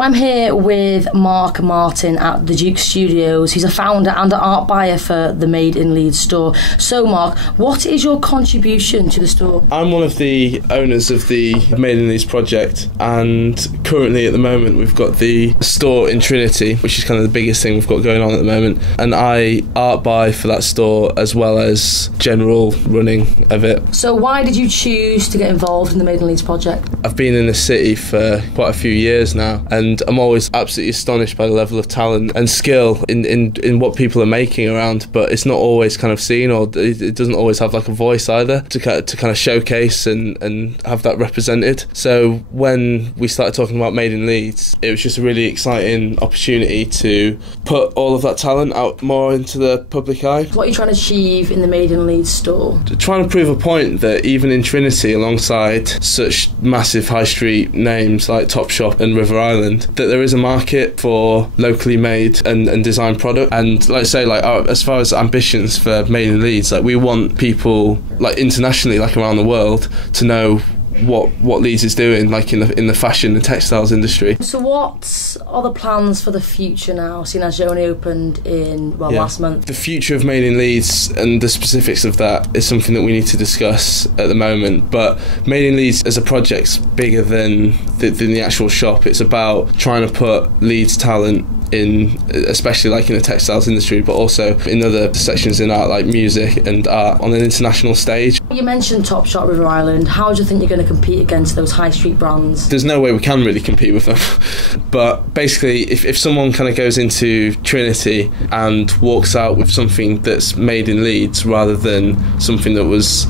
I'm here with Mark Martin at the Duke Studios. He's a founder and an art buyer for the Made in Leeds store. So Mark, what is your contribution to the store? I'm one of the owners of the Made in Leeds project, and currently at the moment we've got the store in Trinity, which is kind of the biggest thing we've got going on at the moment, and I art buy for that store as well as general running of it. So why did you choose to get involved in the Made in Leeds project? I've been in the city for quite a few years now, and I'm always absolutely astonished by the level of talent and skill in what people are making around, but it's not always kind of seen, or it doesn't always have like a voice either to kind of showcase and have that represented. So when we started talking about Made in Leeds, it was just a really exciting opportunity to put all of that talent out more into the public eye. What are you trying to achieve in the Made in Leeds store? Trying to prove a point that even in Trinity, alongside such massive high street names like Topshop and River Island, that there is a market for locally made and designed product. And like I say, like as far as ambitions for Made in Leeds, like we want people like internationally, like around the world, to know what Leeds is doing, like in the fashion and textiles industry. So what are the plans for the future now, seeing as you only opened in last month? The future of Made in Leeds and the specifics of that is something that we need to discuss at the moment, but Made in Leeds as a project's bigger than the actual shop. It's about trying to put Leeds talent in, especially like in the textiles industry, but also in other sections in art like music and art, on an international stage. You mentioned Topshop, River Island. How do you think you're going to compete against those high street brands? There's no way we can really compete with them. But basically, if someone kind of goes into Trinity and walks out with something that's made in Leeds rather than something that was,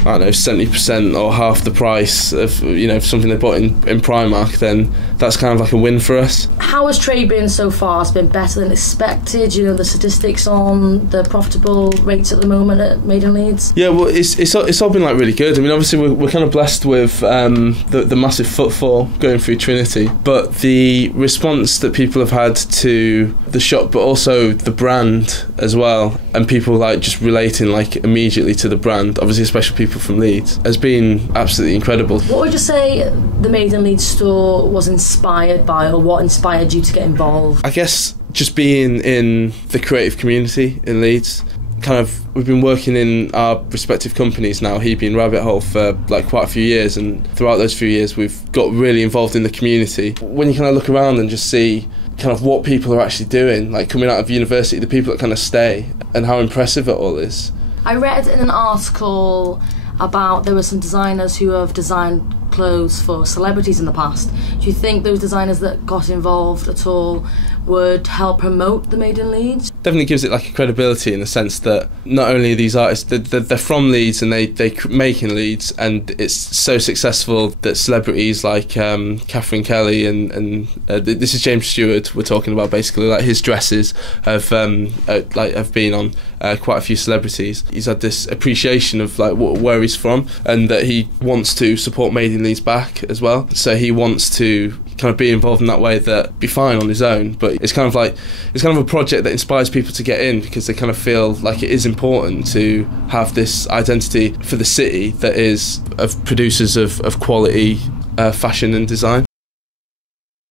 I don't know, 70% or half the price of something they bought in Primark, then that's kind of like a win for us. How has trade been so far? It's been better than expected. You know, the statistics on the profitable rates at the moment at Made in Leeds? Yeah, well, it's all been like really good. I mean, obviously we're kind of blessed with the massive footfall going through Trinity, but the response that people have had to the shop, but also the brand as well, and people like just relating like immediately to the brand, obviously especially people from Leeds, has been absolutely incredible. What would you say the Made in Leeds store was inspired by, or what inspired you to get involved? I guess just being in the creative community in Leeds. We've been working in our respective companies now, he being Rabbit Hole, for like quite a few years, and throughout those few years we've got really involved in the community. When you kind of look around and just see kind of what people are actually doing, like coming out of university, the people that kind of stay, and how impressive it all is. I read in an article about there were some designers who have designed clothes for celebrities in the past. Do you think those designers that got involved at all would help promote the Made in Leeds? Definitely gives it like a credibility in the sense that not only are these artists, they're from Leeds and they make in Leeds, and it's so successful that celebrities like Catherine Kelly and this is James Stewart we're talking about, basically, like his dresses have been on quite a few celebrities. He's had this appreciation of like where he's from, and that he wants to support Made in Leeds back as well. So he wants to kind of be involved in that way, that be fine on his own, but it's kind of a project that inspires people to get in, because they kind of feel like it is important to have this identity for the city that is of producers of quality fashion and design.